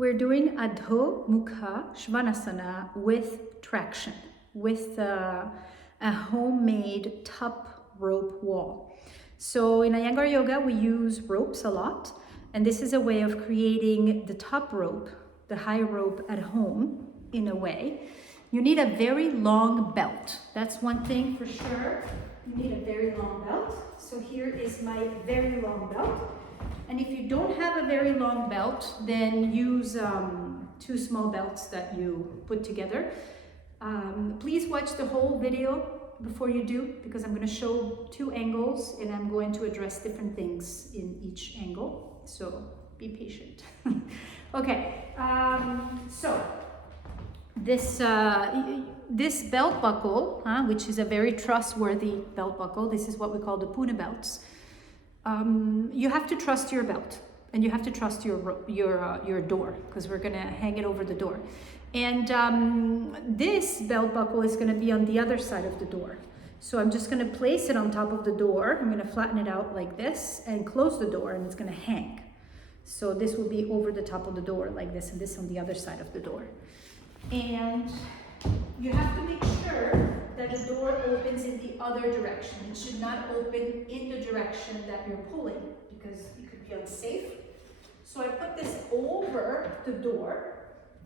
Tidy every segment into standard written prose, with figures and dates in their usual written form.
We're doing Adho Mukha Svanasana with traction, with a homemade top rope wall. So in Iyengar Yoga, we use ropes a lot, and this is a way of creating the top rope, the high rope at home in a way. You need a very long belt. That's one thing for sure. You need a very long belt. So here is my very long belt. And if you don't have a very long belt, then use two small belts that you put together. Please watch the whole video before you do, because I'm going to show two angles and I'm going to address different things in each angle. So be patient. Okay, so this belt buckle, which is a very trustworthy belt buckle, this is what we call the Pune belts. You have to trust your belt, and you have to trust your door, because we're going to hang it over the door. And this belt buckle is going to be on the other side of the door. So I'm just going to place it on top of the door. I'm going to flatten it out like this and close the door, and it's going to hang. So this will be over the top of the door like this, and this on the other side of the door. And you have to make sure that the door opens in the other direction. It should not open in the direction that you're pulling, because it could be unsafe. So I put this over the door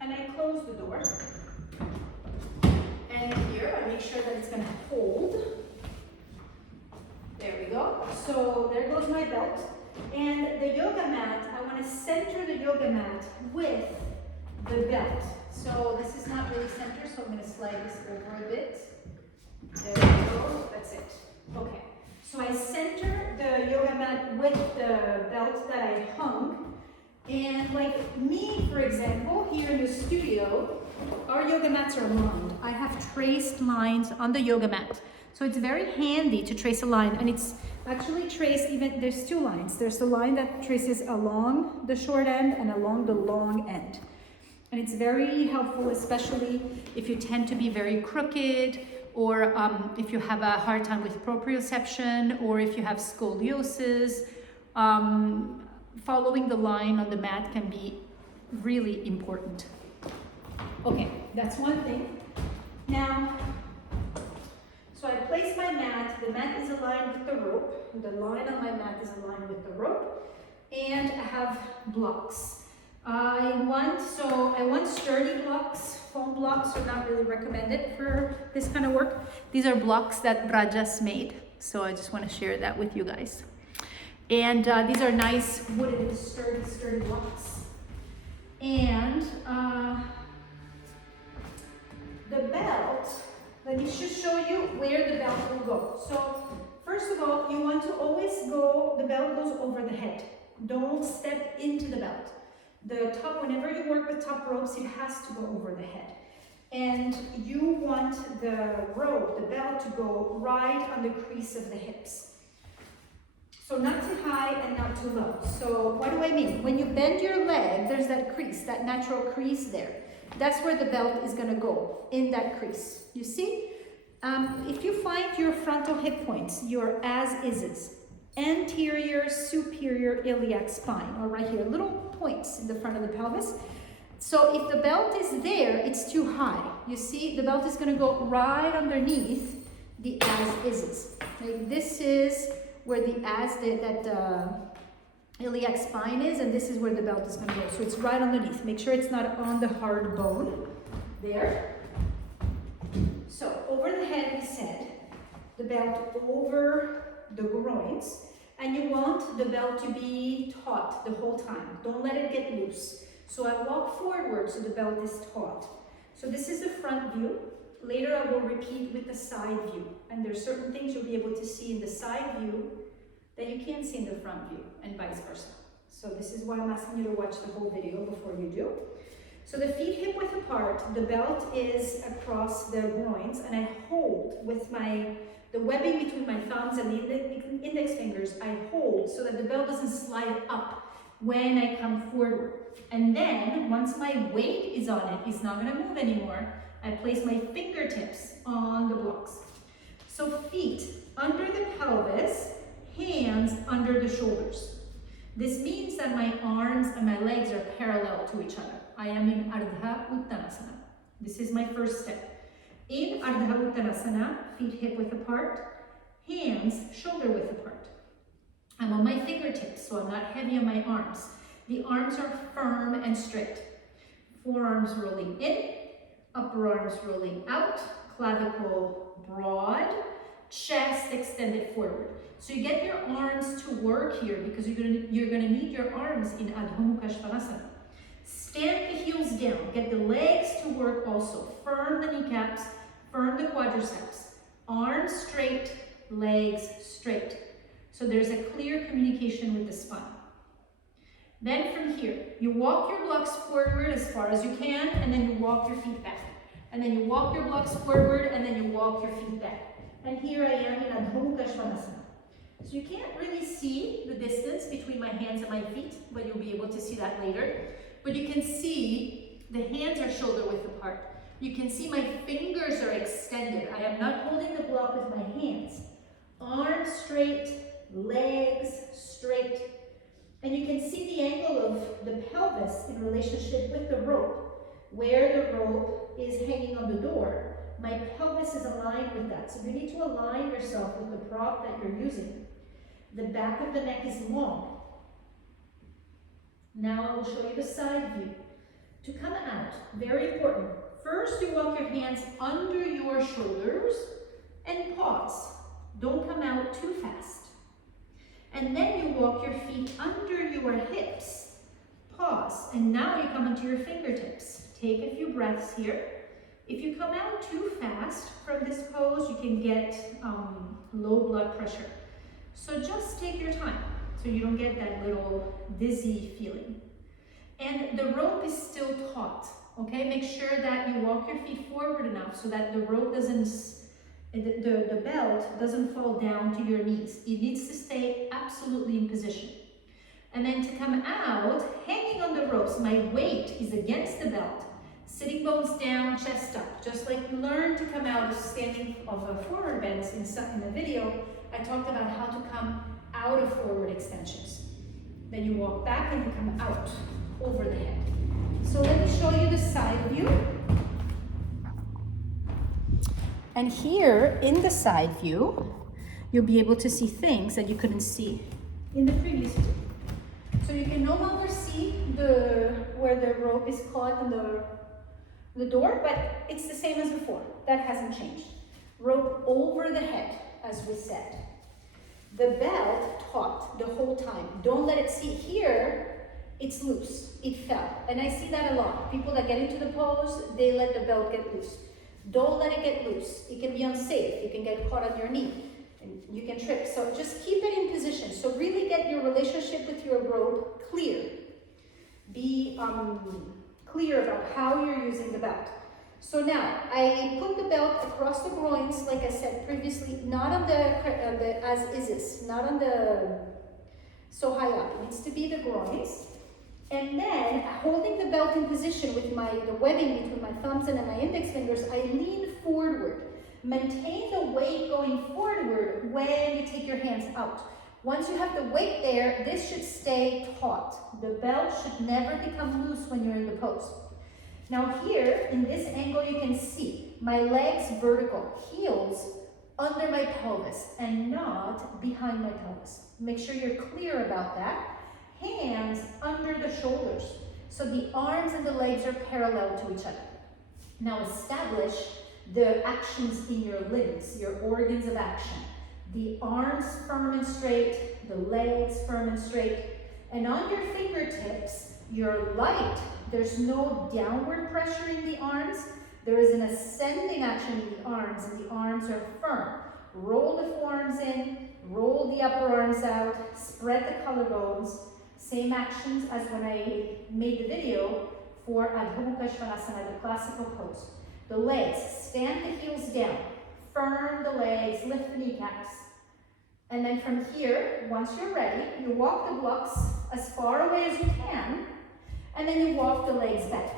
and I close the door. And here I make sure that it's going to hold. There we go. So there goes my belt. And the yoga mat, I want to center the yoga mat with the belt. So this is not really centered, so I'm going to slide this over a bit. There we go, that's it. Okay, so I center the yoga mat with the belt that I hung. And like me, for example, here in the studio, our yoga mats are lined. I have traced lines on the yoga mat. So it's very handy to trace a line, and it's actually traced even, there's two lines. There's the line that traces along the short end and along the long end. And it's very helpful, especially if you tend to be very crooked, or if you have a hard time with proprioception, or if you have scoliosis. Following the line on the mat can be really important. Okay, that's one thing. Now, so I place my mat. The mat is aligned with the rope. The line on my mat is aligned with the rope. And I have blocks. I want sturdy blocks. Foam blocks are not really recommended for this kind of work. These are blocks that Rajhas made, so I just want to share that with you guys. And these are nice wooden, sturdy blocks. And the belt, let me just show you where the belt will go. So first of all, you want to always go, the belt goes over the head. Don't step into the belt. The top, whenever you work with top ropes, it has to go over the head. And you want the rope, the belt, to go right on the crease of the hips. So not too high and not too low. So what do I mean? When you bend your leg, there's that crease, that natural crease there. That's where the belt is going to go, in that crease. You see? If you find your frontal hip points, your as-ises, anterior superior iliac spine, or right here, little points in the front of the pelvis. So if the belt is there, it's too high. You see, the belt is going to go right underneath the as-ises. Like this is where the iliac spine is, and this is where the belt is going to go. So it's right underneath. Make sure it's not on the hard bone. There. So over the head, we said, the belt over the groins, and you want the belt to be taut the whole time. Don't let it get loose. So I walk forward so the belt is taut. So this is the front view. Later I will repeat with the side view. And there's certain things you'll be able to see in the side view that you can't see in the front view, and vice versa. So this is why I'm asking you to watch the whole video before you do. So the feet hip width apart, the belt is across the groins, and I hold with the webbing between my thumbs and the index fingers, I hold so that the belt doesn't slide up when I come forward. And then, once my weight is on it, it's not going to move anymore, I place my fingertips on the blocks. So feet under the pelvis, hands under the shoulders. This means that my arms and my legs are parallel to each other. I am in Adho Uttanasana. This is my first step. In Adho Uttanasana, feet hip width apart, hands shoulder width apart. I'm on my fingertips, so I'm not heavy on my arms. The arms are firm and straight. Forearms rolling in, upper arms rolling out, clavicle broad, chest extended forward. So you get your arms to work here because you're gonna need your arms in Adho Mukha Svanasana. Stamp the heels down, get the legs to work also. Firm the kneecaps, firm the quadriceps. Arms straight, legs straight. So there's a clear communication with the spine. Then from here, you walk your blocks forward as far as you can, and then you walk your feet back. And then you walk your blocks forward, and then you walk your feet back. And here I am in Adho Mukha Svanasana. So you can't really see the distance between my hands and my feet, but you'll be able to see that later. But you can see the hands are shoulder width apart. You can see my fingers are extended. I am not holding the block with my hands. Arms straight, legs straight. And you can see the angle of the pelvis in relationship with the rope. Where the rope is hanging on the door, my pelvis is aligned with that. So you need to align yourself with the prop that you're using. The back of the neck is long. Now I will show you the side view. To come out, very important. First, you walk your hands under your shoulders and pause. Don't come out too fast. And then you walk your feet under your hips. Pause. And now you come into your fingertips. Take a few breaths here. If you come out too fast from this pose, you can get low blood pressure. So just take your time so you don't get that little dizzy feeling. And the rope is still taut, okay? Make sure that you walk your feet forward enough so that the rope doesn't, the belt doesn't fall down to your knees. It needs to stay absolutely in position. And then to come out, hanging on the ropes, my weight is against the belt. Sitting bones down, chest up. Just like you learn to come out of standing of a forward bends in the video, I talked about how to come out of forward extensions. Then you walk back and you come out over the head. So let me show you the side view. And here in the side view, you'll be able to see things that you couldn't see in the previous view. So you can no longer see where the rope is caught in the door, but it's the same as before. That hasn't changed. Rope over the head, as we said. The belt taut the whole time. Don't let it see here. It's loose. It fell. And I see that a lot. People that get into the pose, they let the belt get loose. Don't let it get loose. It can be unsafe. You can get caught on your knee and you can trip. So just keep it in position. So really get your relationship with your rope clear. Be clear about how you're using the belt. So now, I put the belt across the groins, like I said previously, not on the as is this, not on the, so high up. It needs to be the groins. And then, holding the belt in position with the webbing between my thumbs and my index fingers, I lean forward. Maintain the weight going forward when you take your hands out. Once you have the weight there, this should stay taut. The belt should never become loose when you're in the pose. Now here, in this angle, you can see my legs vertical, heels under my pelvis and not behind my pelvis. Make sure you're clear about that. Hands under the shoulders. So the arms and the legs are parallel to each other. Now establish the actions in your limbs, your organs of action. The arms firm and straight, the legs firm and straight. And on your fingertips, you're light. There's no downward pressure in the arms. There is an ascending action in the arms, and the arms are firm. Roll the forearms in, roll the upper arms out, spread the collarbones. Same actions as when I made the video for Adho Mukha Svanasana, the classical pose. The legs, stand the heels down, firm the legs, lift the kneecaps. And then from here, once you're ready, you walk the blocks as far away as you can, and then you walk the legs back.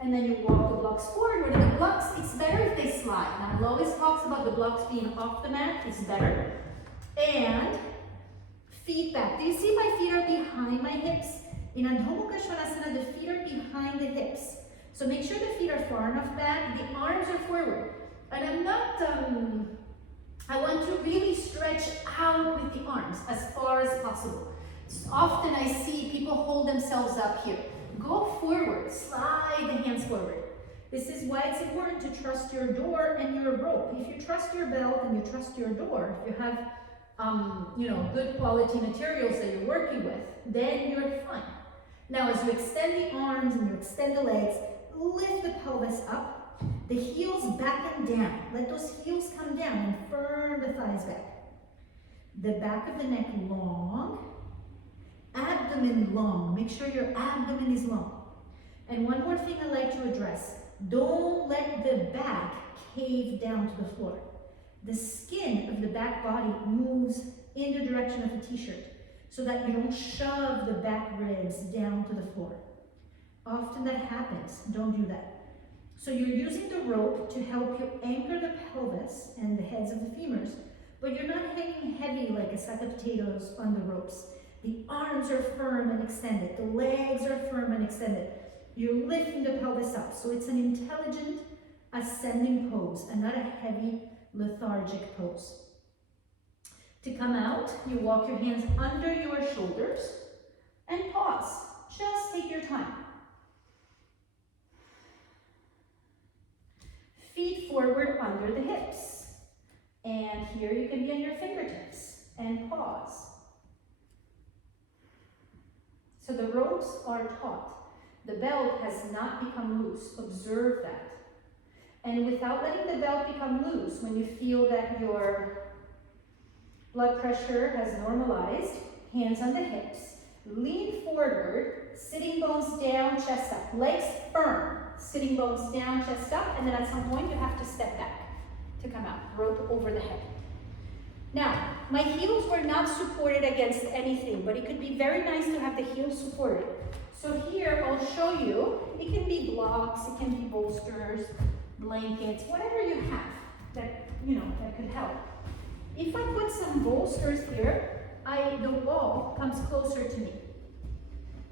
And then you walk the blocks forward. And the blocks, it's better if they slide. Now, Lois talks about the blocks being off the mat, it's better. And Feet back. Do you see my feet are behind my hips? In Adho Mukha Svanasana, the feet are behind the hips. So make sure the feet are far enough back, the arms are forward. And I'm not, I want to really stretch out with the arms as far as possible. Often I see people hold themselves up here. Go forward, slide the hands forward. This is why it's important to trust your door and your rope. If you trust your belt and you trust your door, if you have good quality materials that you're working with, then you're fine. Now, as you extend the arms and you extend the legs, lift the pelvis up, the heels back and down. Let those heels come down and firm the thighs back. The back of the neck long, abdomen long. Make sure your abdomen is long. And one more thing I like to address. Don't let the back cave down to the floor. The skin of the back body moves in the direction of the t-shirt so that you don't shove the back ribs down to the floor. Often that happens. Don't do that. So you're using the rope to help you anchor the pelvis and the heads of the femurs, but you're not hanging heavy like a sack of potatoes on the ropes. The arms are firm and extended. The legs are firm and extended. You're lifting the pelvis up. So it's an intelligent ascending pose and not a heavy lethargic pose. To come out, you walk your hands under your shoulders and pause. Just take your time. Feet forward under the hips. And here you can be on your fingertips and pause. So the ropes are taut. The belt has not become loose. Observe that. And without letting the belt become loose, when you feel that your blood pressure has normalized, hands on the hips, lean forward, sitting bones down, chest up, legs firm, sitting bones down, chest up, and then at some point you have to step back to come out, rope over the head. Now, my heels were not supported against anything, but it could be very nice to have the heels supported. So here I'll show you, it can be blocks, it can be bolsters, blankets, whatever you have that, that could help. If I put some bolsters here, the wall comes closer to me.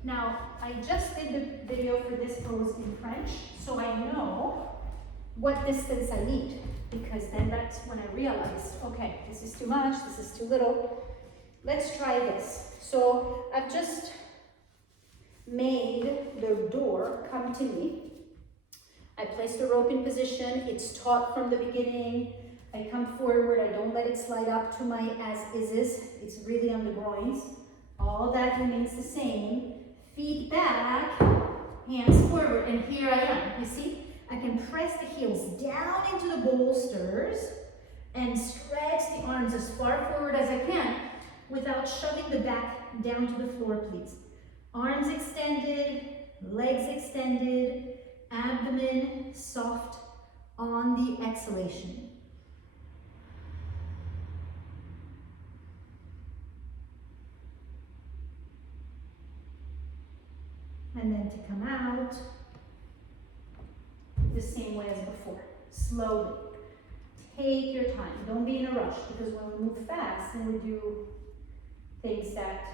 Now, I just did the video for this pose in French, so I know what distance I need, because then that's when I realized, okay, this is too much, this is too little. Let's try this. So I've just made the door come to me. I place the rope in position, it's taut from the beginning. I come forward, I don't let it slide up to my as-is, it's really on the groins. All that remains the same. Feet back, hands forward, and here I am. You see, I can press the heels down into the bolsters and stretch the arms as far forward as I can without shoving the back down to the floor, please. Arms extended, legs extended, abdomen soft on the exhalation. And then to come out the same way as before, slowly. Take your time, don't be in a rush, because when we move fast, then we do things that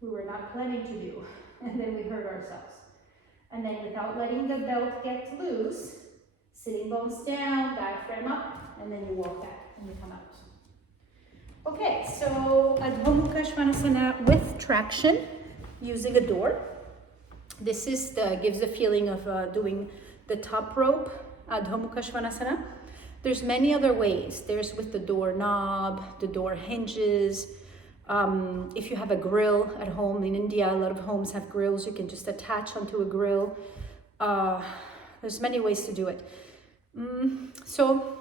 we were not planning to do, and then we hurt ourselves. And then without letting the belt get loose, sitting bones down, diaphragm up, and then you walk back and you come out. Okay, so Adho Mukha Svanasana with traction, using a door. This is gives the feeling of doing the top rope, Adho Mukha Svanasana. There's many other ways. There's with the door knob, the door hinges. If you have a grill at home, in India, a lot of homes have grills. You can just attach onto a grill. There's many ways to do it. So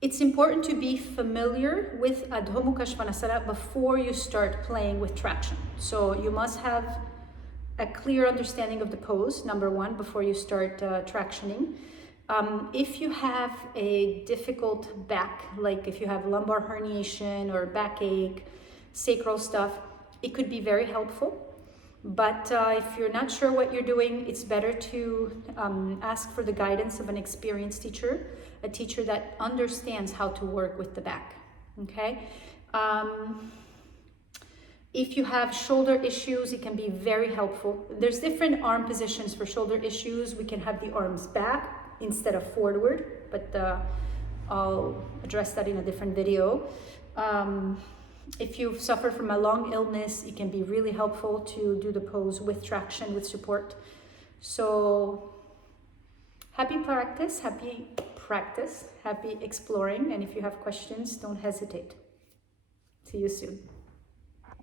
it's important to be familiar with Adho Mukha Svanasana before you start playing with traction. So you must have a clear understanding of the pose, number one, before you start tractioning. If you have a difficult back, like if you have lumbar herniation or backache, sacral stuff, it could be very helpful. But if you're not sure what you're doing, it's better to ask for the guidance of an experienced teacher, a teacher that understands how to work with the back, okay? If you have shoulder issues, it can be very helpful. There's different arm positions for shoulder issues. We can have the arms back instead of forward, but I'll address that in a different video. If you've suffered from a long illness, it can be really helpful to do the pose with traction, with support. So happy practice, happy exploring. And if you have questions, don't hesitate. See you soon.